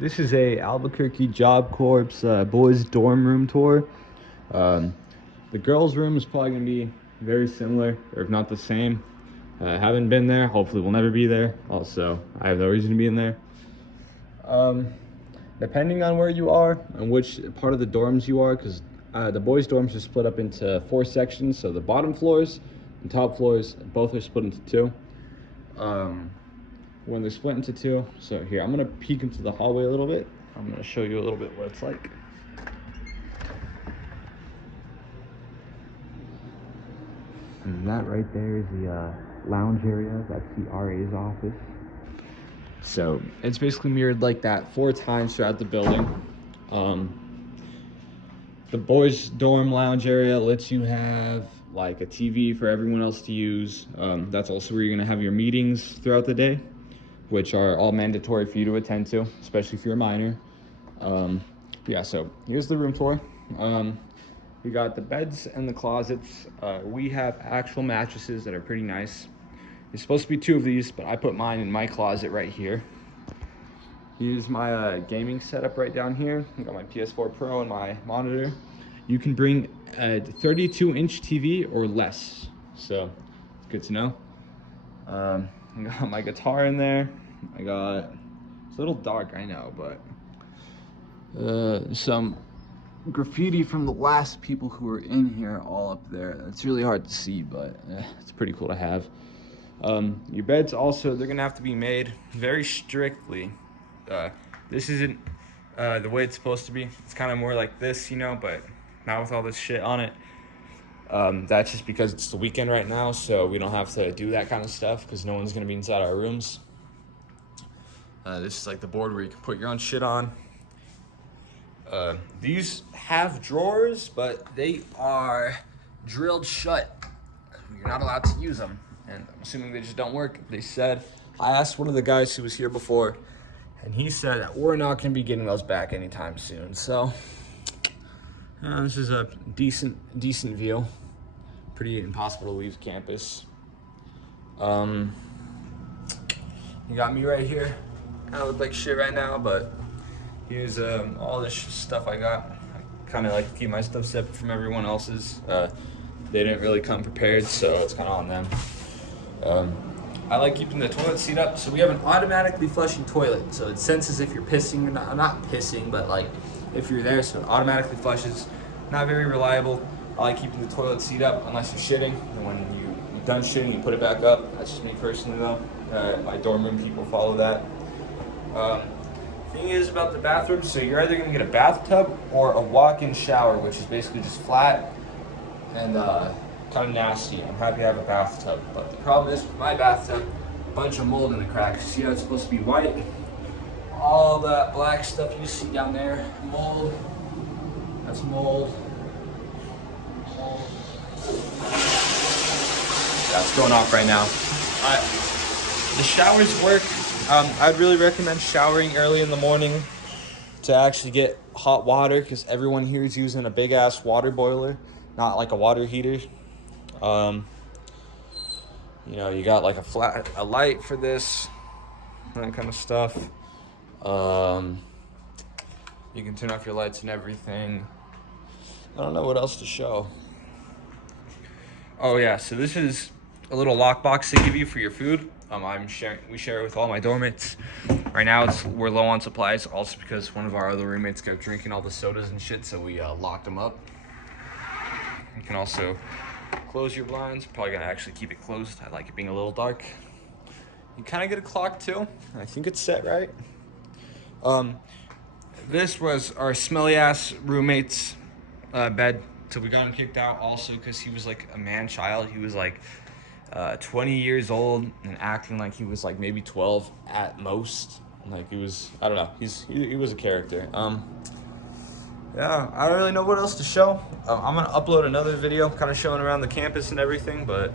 This is a Albuquerque Job Corps boys dorm room tour. The girls' room is probably gonna be very similar, or if not the same. Haven't been there. Hopefully, we'll never be there. Also, I have no reason to be in there. Depending on where you are and which part of the dorms you are, because the boys' dorms are split up into 4 sections. So the bottom floors and top floors both are split into 2. When they're split into 2, so here I'm gonna peek into the hallway a little bit. I'm gonna show you a little bit what it's like. And that right there is the lounge area. That's the RA's office. So it's basically mirrored like that 4 times throughout the building. The boys' dorm lounge area lets you have like a TV for everyone else to use. That's also where you're gonna have your meetings throughout the day, which are all mandatory for you to attend to, especially if you're a minor. Yeah, so here's the room tour. We got the beds and the closets. We have actual mattresses that are pretty nice. There's supposed to be 2 of these, but I put mine in my closet right here. Here's my gaming setup right down here. I got my PS4 Pro and my monitor. You can bring a 32-inch TV or less, so it's good to know. I got my guitar in there. It's a little dark, I know, but some graffiti from the last people who were in here all up there. It's really hard to see, but it's pretty cool to have. Your beds also, they're gonna have to be made very strictly. This isn't the way it's supposed to be. It's kind of more like this, you know, but not with all this shit on it. That's just because it's the weekend right now, so we don't have to do that kind of stuff because no one's gonna be inside our rooms. This is like the board where you can put your own shit on. These have drawers, but they are drilled shut. You're not allowed to use them, and I'm assuming they just don't work. They said, I asked one of the guys who was here before, and he said that we're not going to be getting those back anytime soon. So this is a decent view. Pretty impossible to leave campus. You got me right here. I look like shit right now, but here's all this stuff I got. I kind of like to keep my stuff separate from everyone else's. They didn't really come prepared, so it's kind of on them. I like keeping the toilet seat up, so we have an automatically flushing toilet. So it senses if you're pissing or not. Not pissing, but like if you're there, so it automatically flushes. Not very reliable. I like keeping the toilet seat up unless you're shitting. And when you're done shitting, you put it back up. That's just me personally, though. My dorm room people follow that. Thing is about the bathroom, so you're either gonna get a bathtub or a walk-in shower, which is basically just flat and kind of nasty. I'm happy to have a bathtub, but the problem is with my bathtub, a bunch of mold in the cracks. See how it's supposed to be white? All that black stuff you see down there, mold. That's mold. That's going off right now. The showers work. I'd really recommend showering early in the morning to actually get hot water, because everyone here is using a big ass water boiler, not like a water heater. You know, you got like a light for this, that kind of stuff. You can turn off your lights and everything. I don't know what else to show. Oh yeah, so this is a little lockbox they give you for your food. We share it with all my dorm mates. Right now we're low on supplies, also because one of our other roommates kept drinking all the sodas and shit, so we locked them up. You can also close your blinds. Probably gonna actually keep it closed. I like it being a little dark. You kind of get a clock too. I think it's set right. This was our smelly ass roommate's bed. So we got him kicked out also because he was like a man-child. He was like 20 years old and acting like he was like maybe 12 at most. Like he was, I don't know. He was a character. Yeah, I don't really know what else to show. I'm gonna upload another video kind of showing around the campus and everything, but